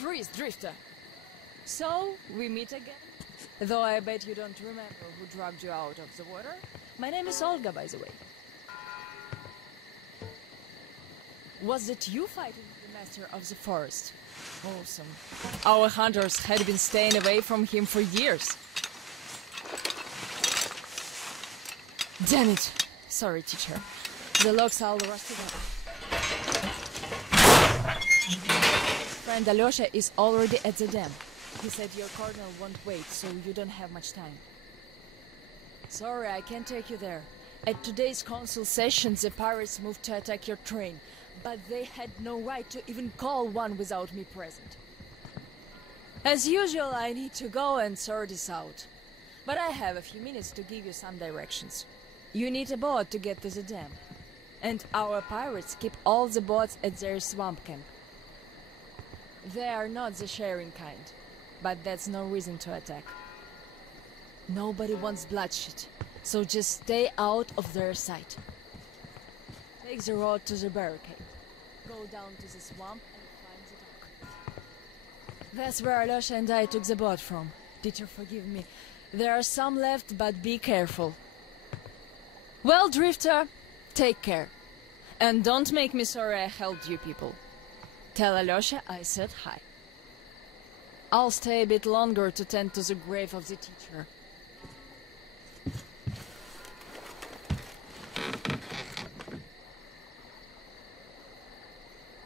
Freeze, Drifter! So, we meet again? Though I bet you don't remember who dragged you out of the water. My name is Olga, by the way. Was it you fighting the Master of the Forest? Awesome. Our hunters had been staying away from him for years. Damn it! Sorry, teacher. The locks all rusted up. Friend Alyosha is already at the dam. He said your colonel won't wait, so you don't have much time. Sorry, I can't take you there. At today's council session, the pirates moved to attack your train, but they had no right to even call one without me present. As usual, I need to go and sort this out. But I have a few minutes to give you some directions. You need a boat to get to the dam. And our pirates keep all the boats at their swamp camp. They are not the sharing kind, but that's no reason to attack. Nobody wants bloodshed, so just stay out of their sight. Take the road to the barricade. Go down to the swamp and find the dock. That's where Alyosha and I took the boat from. Teacher, forgive me. There are some left, but be careful. Well, Drifter, take care. And don't make me sorry I helped you people. Tell Alyosha I said hi. I'll stay a bit longer to tend to the grave of the teacher.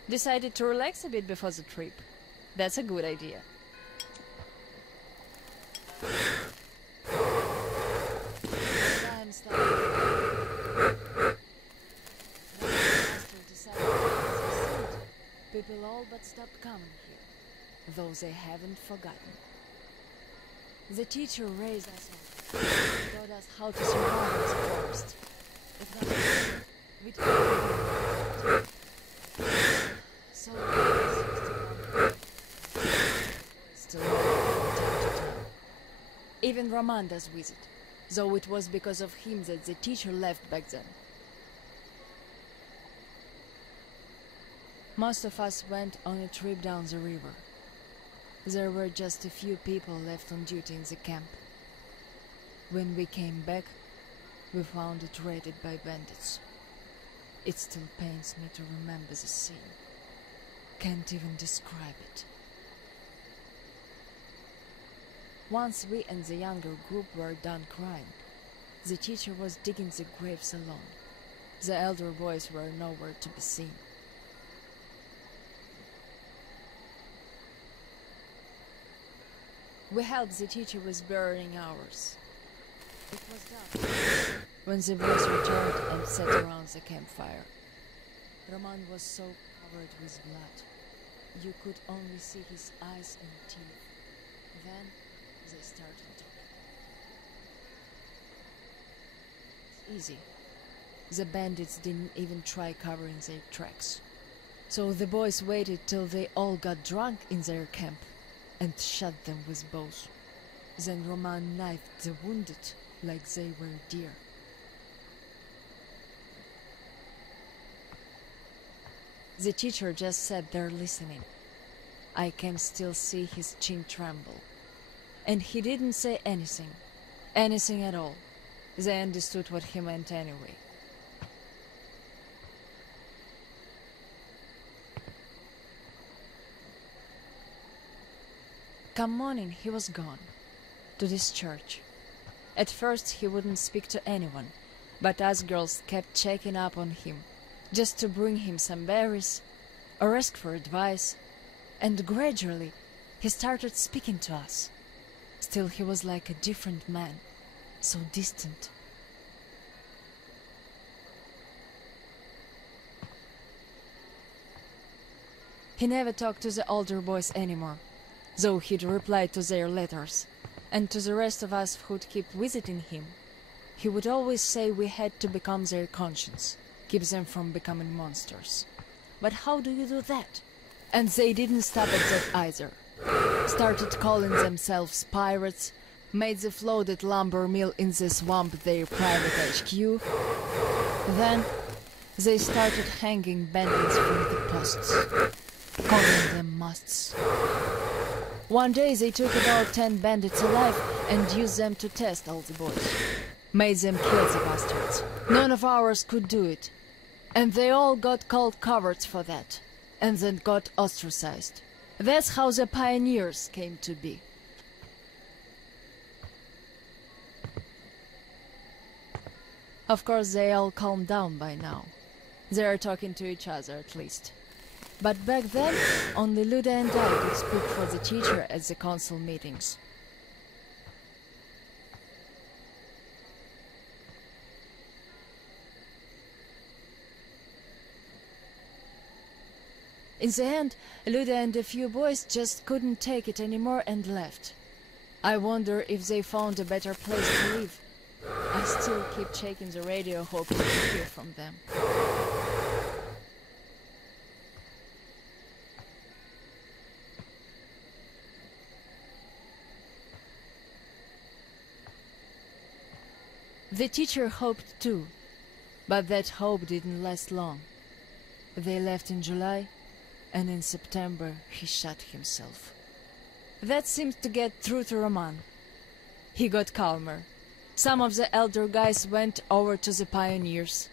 Decided to relax a bit before the trip. That's a good idea. Time started. People all but stopped coming here, though they haven't forgotten. The teacher raised us all, taught us how to survive in the forest. If not, we'd so still from time to time. Even Roman does visit, though it was because of him that the teacher left back then. Most of us went on a trip down the river. There were just a few people left on duty in the camp. When we came back, we found it raided by bandits. It still pains me to remember the scene. Can't even describe it. Once we and the younger group were done crying, the teacher was digging the graves alone. The elder boys were nowhere to be seen. We helped the teacher with burying ours. It was dark when the boys returned and sat around the campfire. Roman was so covered with blood. You could only see his eyes and teeth. Then they started talking. It's easy. The bandits didn't even try covering their tracks. So the boys waited till they all got drunk in their camp and shot them with bows. Then Roman knifed the wounded like they were deer. The teacher just sat there listening. I can still see his chin tremble. And he didn't say anything. Anything at all. They understood what he meant anyway. Come morning, he was gone. To this church. At first he wouldn't speak to anyone, but us girls kept checking up on him, just to bring him some berries, or ask for advice, and gradually he started speaking to us. Still he was like a different man, so distant. He never talked to the older boys anymore, though he'd reply to their letters, and to the rest of us who'd keep visiting him, he would always say we had to become their conscience, keep them from becoming monsters. But how do you do that? And they didn't stop at that either. Started calling themselves pirates, made the floated lumber mill in the swamp their private HQ. Then they started hanging bandits from the posts, calling them musts. One day they took about 10 bandits alive and used them to test all the boys. Made them kill the bastards. None of ours could do it. And they all got called cowards for that. And then got ostracized. That's how the pioneers came to be. Of course, they all calmed down by now. They are talking to each other, at least. But back then, only Luda and I could speak for the teacher at the council meetings. In the end, Luda and a few boys just couldn't take it anymore and left. I wonder if they found a better place to live. I still keep checking the radio, hoping to hear from them. The teacher hoped too, but that hope didn't last long. They left in July, and in September he shot himself. That seemed to get through to Roman. He got calmer. Some of the elder guys went over to the pioneers.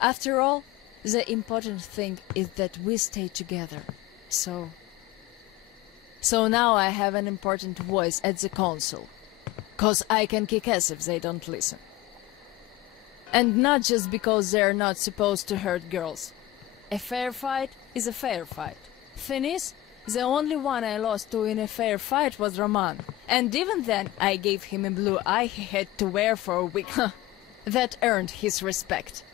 After all, the important thing is that we stay together. So now I have an important voice at the council. 'Cause I can kick ass if they don't listen. And not just because they're not supposed to hurt girls. A fair fight is a fair fight. Thing is, the only one I lost to in a fair fight was Roman. And even then, I gave him a blue eye he had to wear for a week. That earned his respect.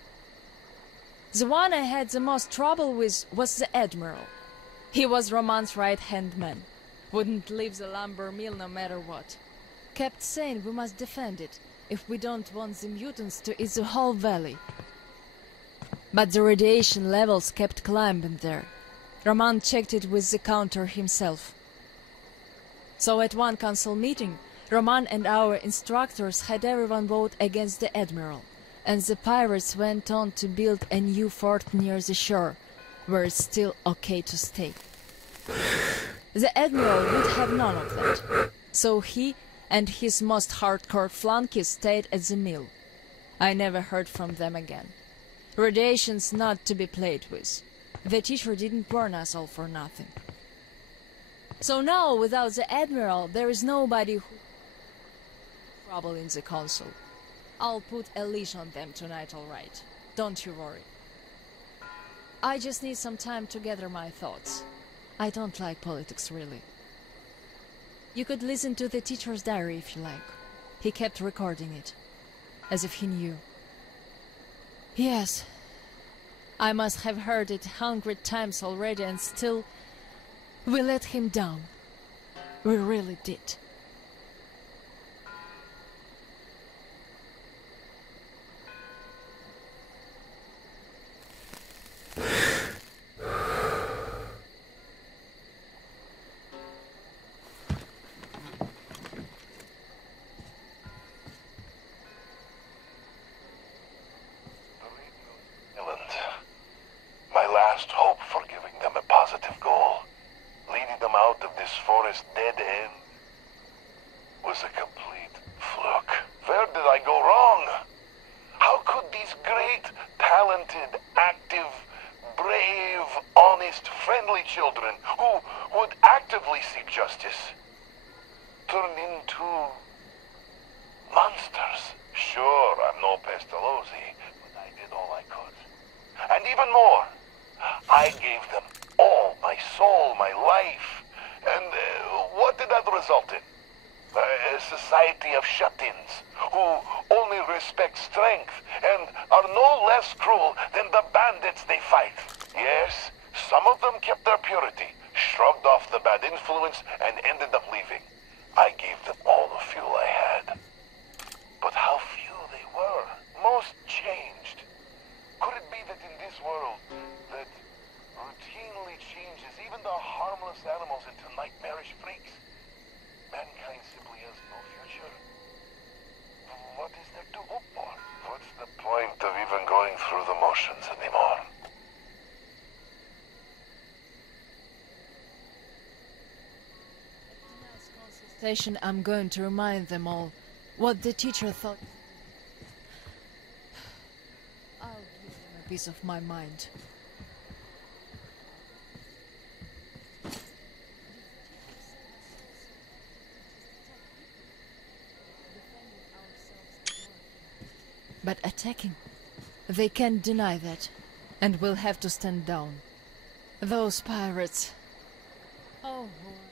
The one I had the most trouble with was the Admiral. He was Roman's right-hand man. Wouldn't leave the lumber mill no matter what. Kept saying we must defend it, if we don't want the mutants to eat the whole valley. But the radiation levels kept climbing there. Roman checked it with the counter himself. So at one council meeting, Roman and our instructors had everyone vote against the Admiral, and the pirates went on to build a new fort near the shore, where it's still okay to stay. The Admiral would have none of that, so he and his most hardcore flunkies stayed at the mill. I never heard from them again. Radiation's not to be played with. The teacher didn't warn us all for nothing. So now, without the Admiral, there is nobody who... trouble in the council. I'll put a leash on them tonight, all right. Don't you worry. I just need some time to gather my thoughts. I don't like politics, really. You could listen to the teacher's diary if you like. He kept recording it, as if he knew. Yes, I must have heard it 100 times already, and still, we let him down. We really did. Dead end was a complete fluke. Where did I go wrong? How could these great, talented, active, brave, honest, friendly children who would actively seek justice turn into monsters? Sure, I'm no Pestalozzi, but I did all I could. And even more, I gave them all my soul, my life. And what did that result in? A society of shut-ins who only respect strength and are no less cruel than the bandits they fight. Yes, some of them kept their purity, shrugged off the bad influence, and ended up leaving. I gave them all the fuel I had. But how few they were. Most changed. Could it be that in this world, that routinely changes even the harmless animals into nightmarish freaks? Mankind simply has no future. What is there to hope for? What's the point of even going through the motions anymore? Station, I'm going to remind them all what the teacher thought. I'll give them a piece of my mind. But attacking? They can't deny that. And we'll have to stand down. Those pirates. Oh, boys.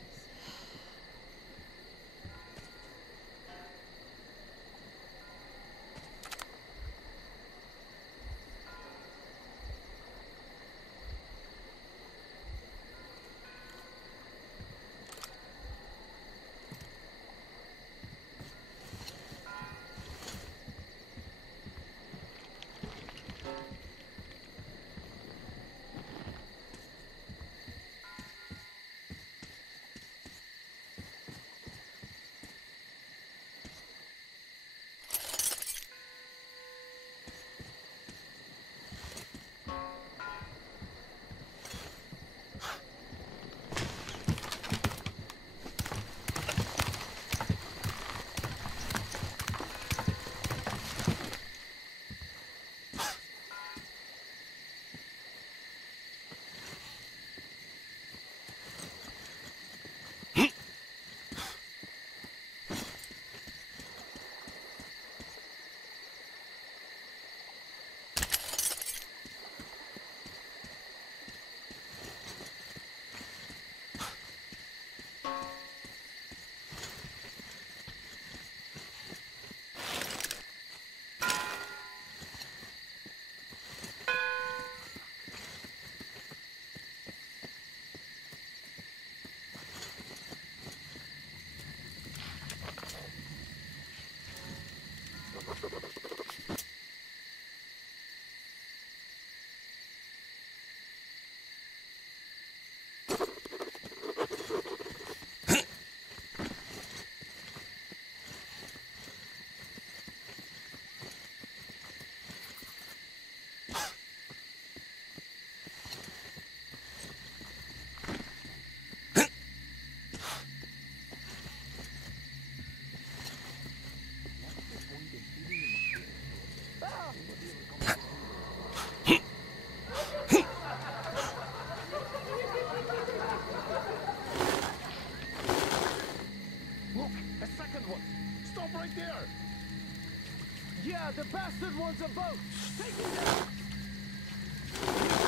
Yeah, the bastard wants a boat! Take it down!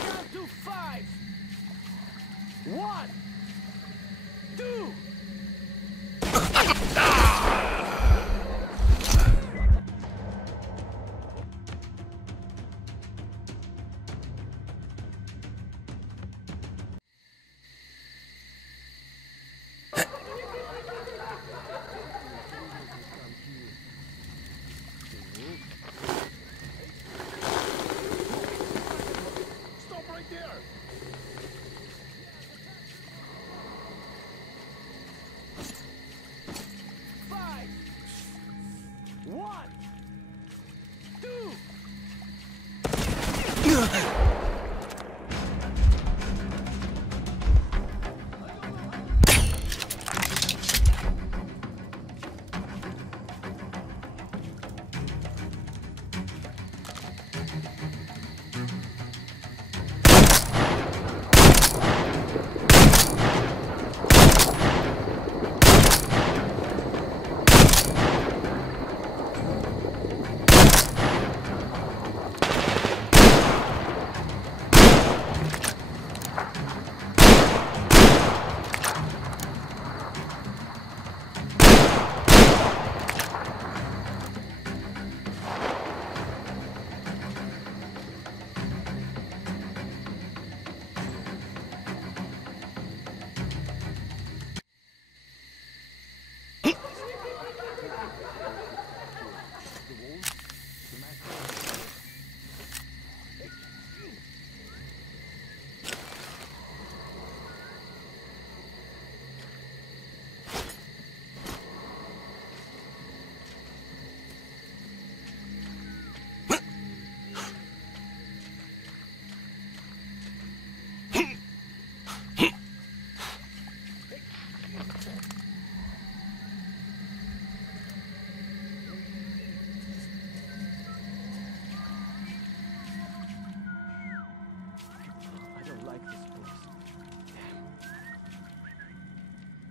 Count to 5! 1! 2!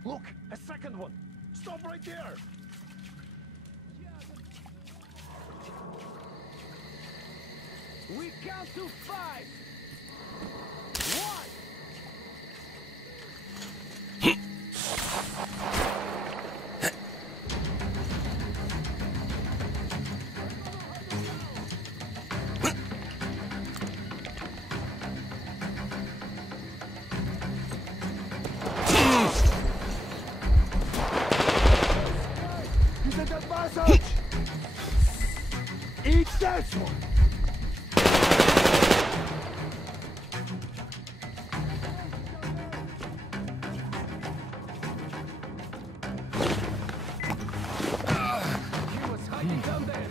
Look, a second one. Stop right there. We count to 5. 1. Is it the passage? Eat this one. He was hiding down there.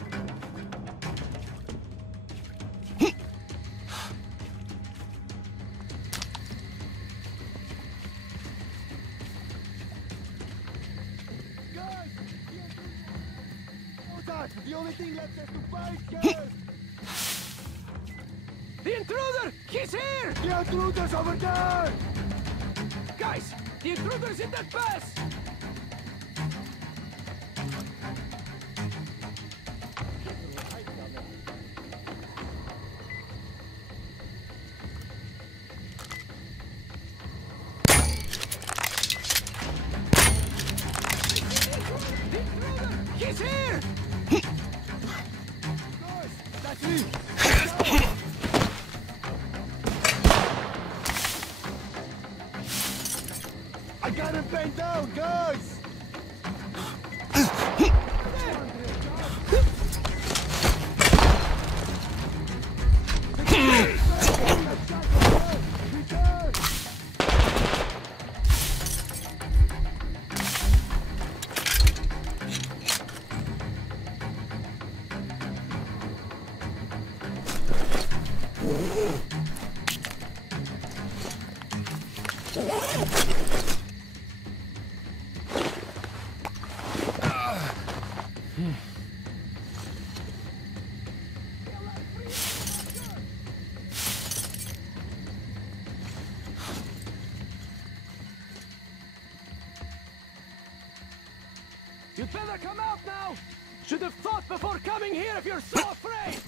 Guys! The only thing left is to fight, guys! The intruder! He's here! The intruder's over there! Guys! The intruder's in that pass! He's here! Guys, that's me! I got him pinned down, guys! You'd better come out now! Should have thought before coming here if you're so afraid!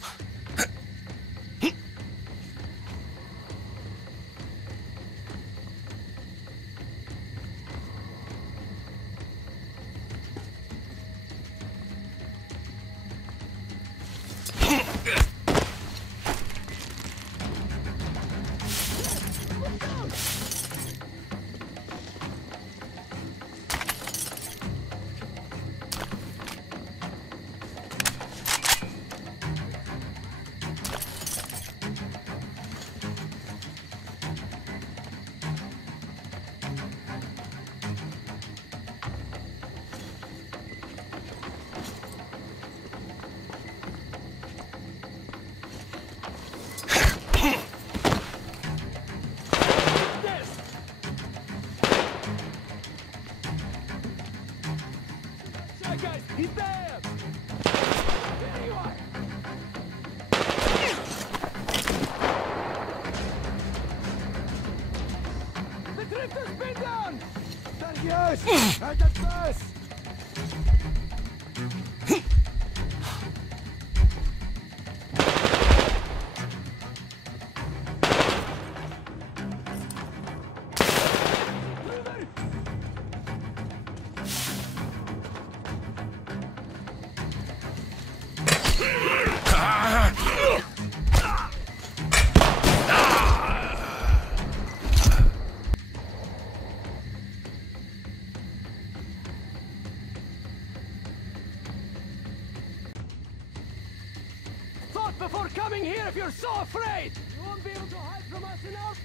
Guys, he's there! There you are! The drifter's been down! There he is! At the bus! Before coming here if you're so afraid! You won't be able to hide from us enough!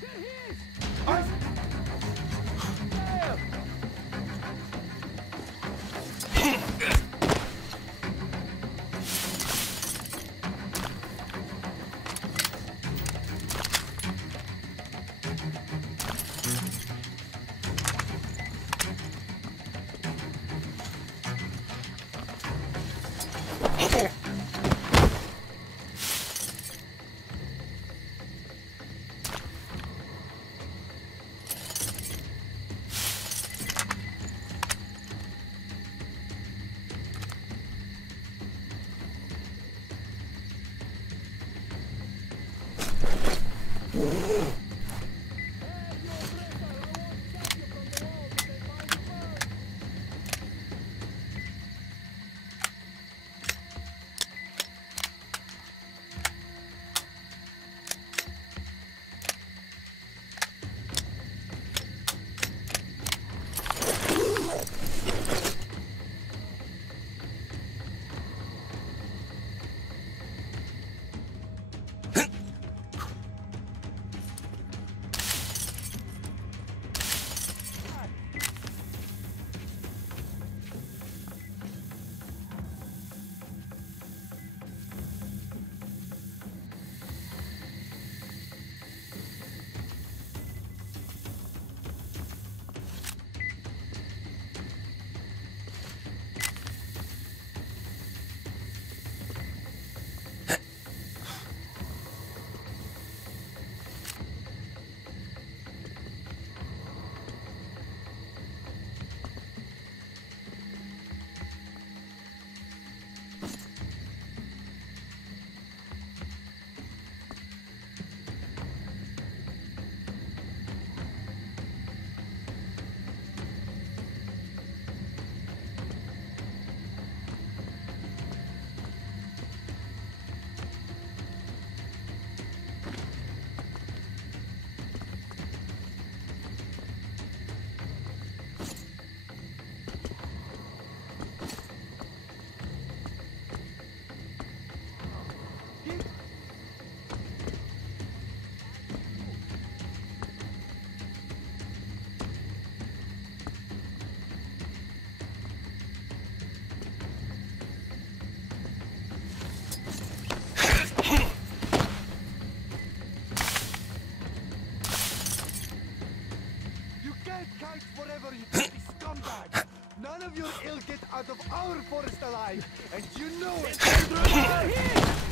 There he is! Forever, you dirty scumbag! None of your ill get out of our forest alive, and you know it!